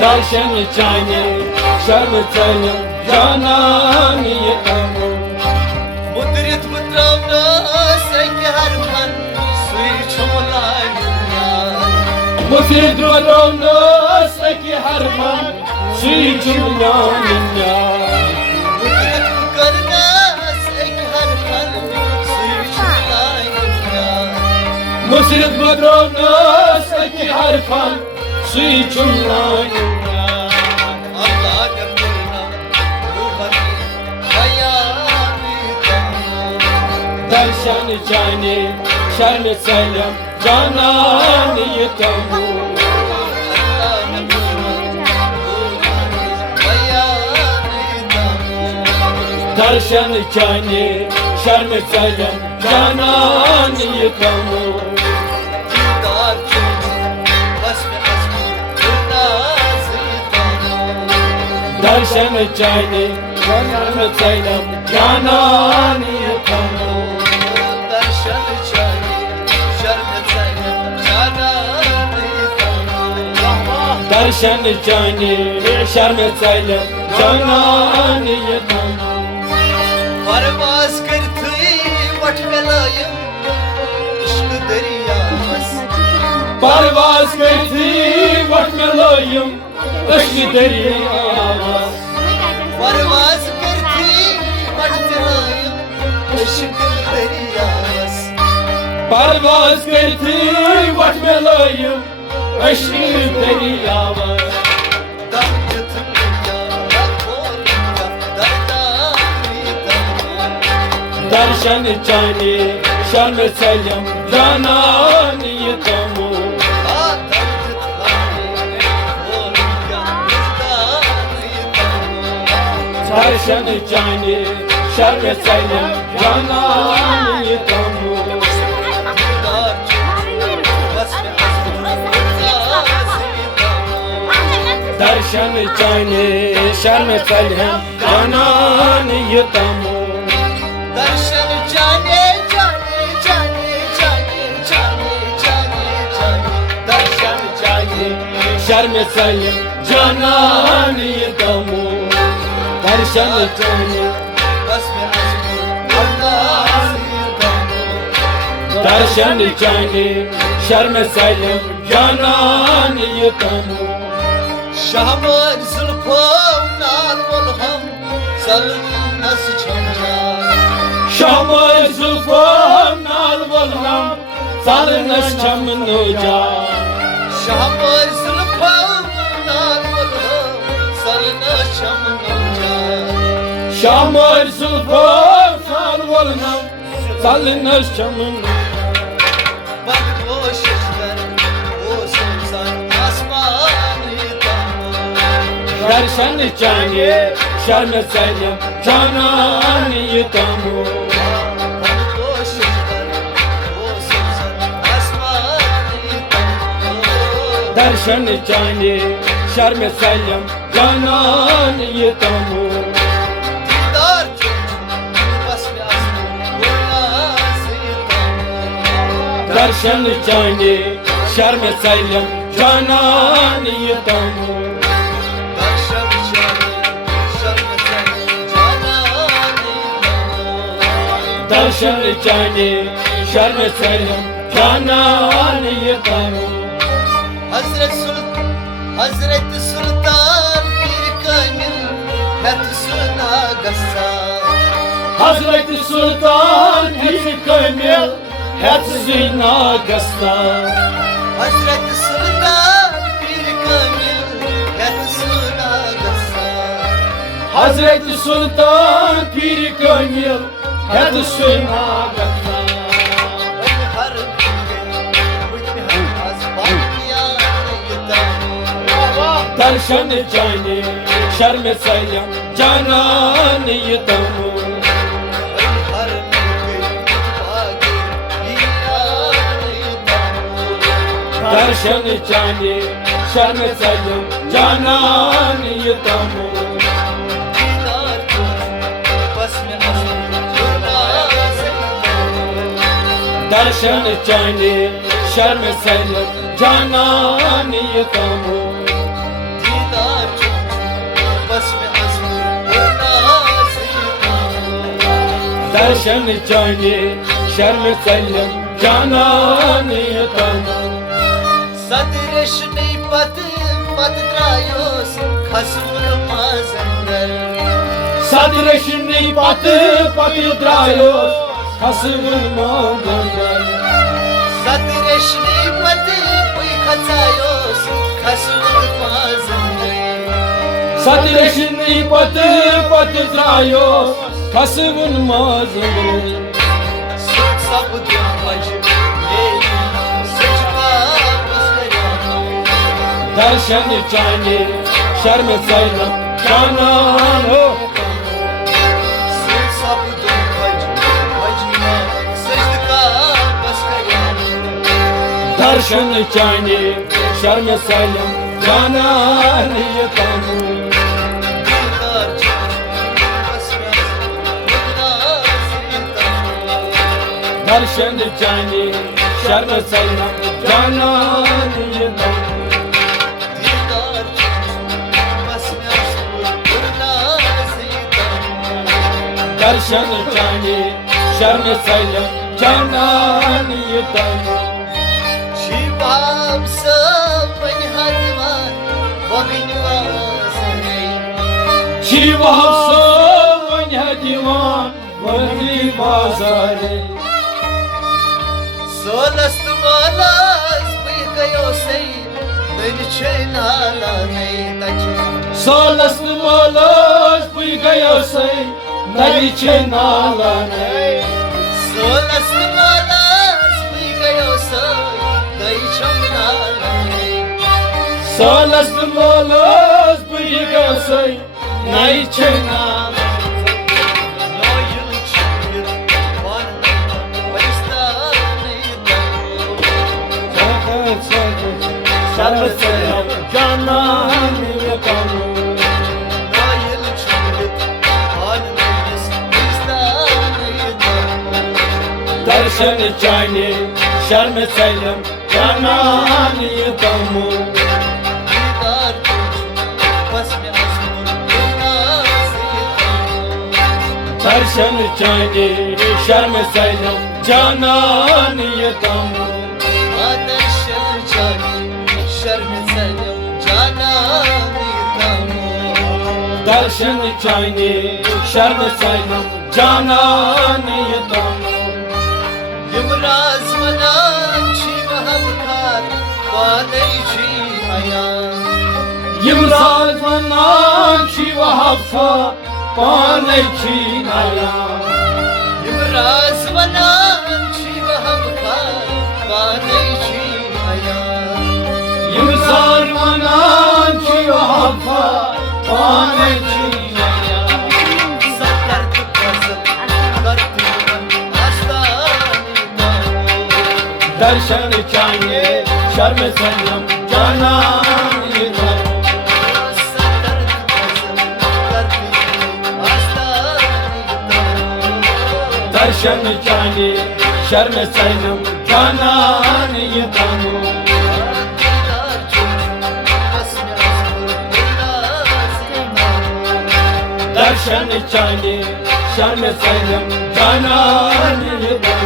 दर्शन चाहे शर्म चलम जानान यतमो मुद्रित मुद्रावना सैक हर मन सुई छुमलाया मुद्रित मुद्रावना सैक हर मन सुई छुमलाया मुद्रित करना सैक हर मन सुई छुमलाया मुद्रित मुद्रावना सैक हर मन सुई छुमलाया दर्शन जाने शर्म सलम जानान यतमो दर्शन जाने शर्म सलम जानान यतमो दर्शन जाने शर्म सलम जानान यतमो दर्शन जाने शर्म सलम जानान यतमो परवास करथी वठ मेलायम इश्क दरियास परवास करथी वठ मेलायम इश्क दरियास परवास करथी वठ मेलायम इश्क दरियास परवास करथी वठ मेलायम इश्क दरियास दर्शन जाने शर्म सलम जानान यतमो दर्शन जाने शर्म सलम जानान यतमो दर्शन जाने शर्म सलम जानान यतमो दर्शन जाने जाने जाने जाने जाने जाने जाने दर्शन जाने शर्म सलम जानान यतमो दर्शन जाने बस में अल्लाह दर्शन जाने शर्म सलम जानान यतमो शाहमान जुल्फों नाल मुल्हम सलनस छमजा शाहमान जुल्फों नाल मुल्हम सलनस छमनोजा शाहमान जुल्फों नाल मुल्हम सलनस छमनोजा शाहमान जुल्फों नाल मुल्हम सलनस छमनोजा बदगोश कर वो सुनसान आसमान दर्शन जाने शर्म सलम जानान यतमो दर्शन जाने शर्म सलम जानान यतमो दर्शन जाने शर्म सलम जानान यतमो दर्शन जाने शर्म सलम जानान यतमो हजरत सुल्तान पीर कामिल हत सुना गस्सा हजरत सुल्तान पीर कामिल हत सुना गस्सा हजरत सुल्तान पीर कामिल हत सुना गस्सा हजरत सुल्तान पीर कामिल हत सुना गस्सा दर्शन जाने शर्म सलम जानान यतमो दर्शन जाने शर्म सलम जानान यतमो दर्शन चाहने शर्म सैलम जानान ये तमो दीदार बस में नाज दर्शन चाहने शर्म सैलम जानान ये तमो सदरेश नहीं पत त्रायोस खसुल माजंदर सदृश नहीं पत द्रायो खसुल माजंदर सदरेश नहीं पत पुई खचायोस खसुल माजंदर सदृश नहीं पत द्रायो खसुल माजंदर सब दिन भज मेरी सचका दर्शन चाहने शर्म सैलम जानान हो सब दिन भज सजका बस दर्शन चाहने शर्म सैलम जानान ये तमो दीदार बस दर्शन चाहने शर्म सैलम जानान ये तमो दर्शन चाहने शर्म सैलम जानान ये तमो शिवाम सपन हदवान वगनवास शिवा सो वन दीवान वही बाजारे सोलस्त मालास पई गयो सई दिन छनाला नहीं तच सोलस मोलस पुई गयो सै नदी छे नाला ने सोलस्त मालास पई गयो सई दई छनाला नहीं सोलस मोलस पुई गयो सै नदी छे नाला नोयुल छिर वन वस्तानी शर्म सैलम जानान ये तमो नोयुल छिर वन वस्तानी दर्शन चाहने शर्म सैलम जानान ये तमो दीदार बस में दर्शन चाहने शर्म सैलम जानान ये तमो दर्शन चाहे शर्म सैलम जाना दर्शन चाहने शर्म सैलम जानान ये तमो युवराज वनान छी वहब खार वाले छी आया युवराज वनान शिव हफ्सा पाने छी नया युवराज वनान छी वहब खार वाले छी आया युवराज वनान शिव हफ्सा पाने छी नया सकर्त फजल करती आस्तानी दर्शन चाहने शर्म सैलम जानान ये तमो दर्शन चाहने शर्म सैलम जानान ये तमो दर्शन चाहने शर्म सैलम जानान ये तमो